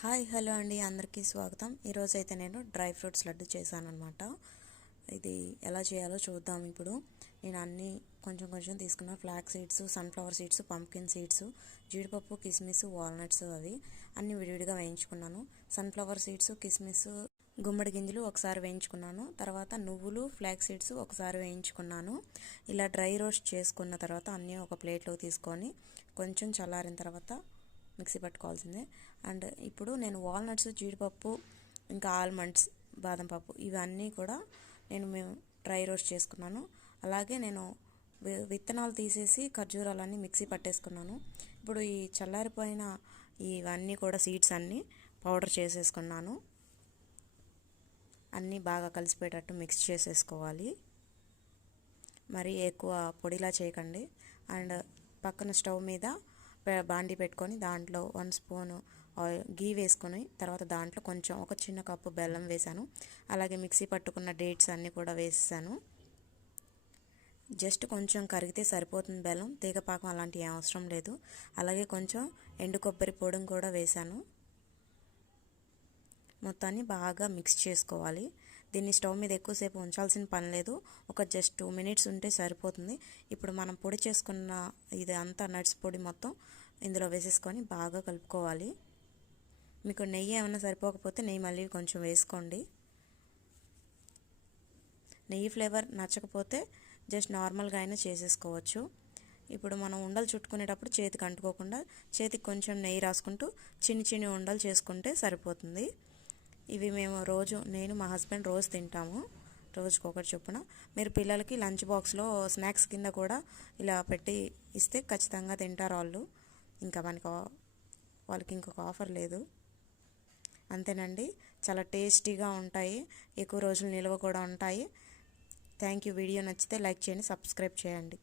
Hi hello అండి, అందరికీ స్వాగతం. ఈరోజైతే నేను డ్రై ఫ్రూట్స్ లడ్డు చేశానన్నమాట. ఇది ఎలా చేయాలో చూద్దాం. ఇప్పుడు నేను అన్నీ కొంచెం కొంచెం తీసుకున్న flax seeds, sunflower seeds, pumpkin seeds, జీడిపప్పు, కిస్మిస్, వాల్నట్స్ అవి అన్నీ విడివిడిగా వేయించుకున్నాను. సన్ఫ్లవర్ సీడ్స్, కిస్మిస్, గుమ్మడి గింజలు ఒకసారి వేయించుకున్నాను. తర్వాత నువ్వులు, ఫ్లాక్ సీడ్స్ ఒకసారి వేయించుకున్నాను. ఇలా డ్రై రోస్ట్ చేసుకున్న తర్వాత అన్నీ ఒక ప్లేట్లో తీసుకొని కొంచెం చల్లారిన తర్వాత మిక్సీ పట్టుకోవాల్సిందే. అండ్ ఇప్పుడు నేను వాల్నట్స్, జీడిపప్పు, ఇంకా ఆల్మండ్స్, బాదం పప్పు ఇవన్నీ కూడా మేము డ్రై రోస్ట్ చేసుకున్నాను. అలాగే నేను విత్తనాలు తీసేసి ఖర్జూరాలన్నీ మిక్సీ పట్టేసుకున్నాను. ఇప్పుడు ఈ చల్లారిపోయిన ఇవన్నీ కూడా సీడ్స్ అన్నీ పౌడర్ చేసేసుకున్నాను. అన్నీ బాగా కలిసిపోయేటట్టు మిక్స్ చేసేసుకోవాలి. మరి ఎక్కువ పొడిలా చేయకండి. అండ్ పక్కన స్టవ్ మీద బాండి పెట్టుకొని దాంట్లో 1 స్పూను గీ వేసుకొని తర్వాత దాంట్లో కొంచెం ఒక చిన్న కప్పు బెల్లం వేసాను. అలాగే మిక్సీ పట్టుకున్న డేట్స్ అన్నీ కూడా వేసాను. జస్ట్ కొంచెం కరిగితే సరిపోతుంది బెల్లం, తీగపాకం అలాంటివి ఏం అవసరం లేదు. అలాగే కొంచెం ఎండు కొబ్బరి పొడిని కూడా వేసాను. మొత్తాన్ని బాగా మిక్స్ చేసుకోవాలి. దీన్ని స్టవ్ మీద ఎక్కువసేపు ఉంచాల్సిన పని లేదు. ఒక జస్ట్ 2 మినిట్స్ ఉంటే సరిపోతుంది. ఇప్పుడు మనం పొడి చేసుకున్న ఇది అంతా నట్స్ పొడి మొత్తం ఇందులో వేసేసుకొని బాగా కలుపుకోవాలి. మీకు నెయ్యి ఏమైనా సరిపోకపోతే నెయ్యి మళ్ళీ కొంచెం వేసుకోండి. నెయ్యి ఫ్లేవర్ నచ్చకపోతే జస్ట్ నార్మల్గా అయినా చేసేసుకోవచ్చు. ఇప్పుడు మనం ఉండలు చుట్టుకునేటప్పుడు చేతికి అంటుకోకుండా చేతికి కొంచెం నెయ్యి రాసుకుంటూ చిన్ని చిన్ని ఉండలు చేసుకుంటే సరిపోతుంది. ఇవి మేము నేను మా హస్బెండ్ రోజు తింటాము, రోజుకొకటి చొప్పున. మీరు పిల్లలకి లంచ్ బాక్స్లో స్నాక్స్ కింద కూడా ఇలా పెట్టి ఇస్తే ఖచ్చితంగా తింటారు వాళ్ళు. ఇంకా వాళ్ళకి ఇంకొక ఆఫర్ లేదు. అంతేనండి, చాలా టేస్టీగా ఉంటాయి, ఎక్కువ రోజులు నిల్వ కూడా ఉంటాయి. Thank you. వీడియో నచ్చితే లైక్ చేయండి, సబ్స్క్రైబ్ చేయండి.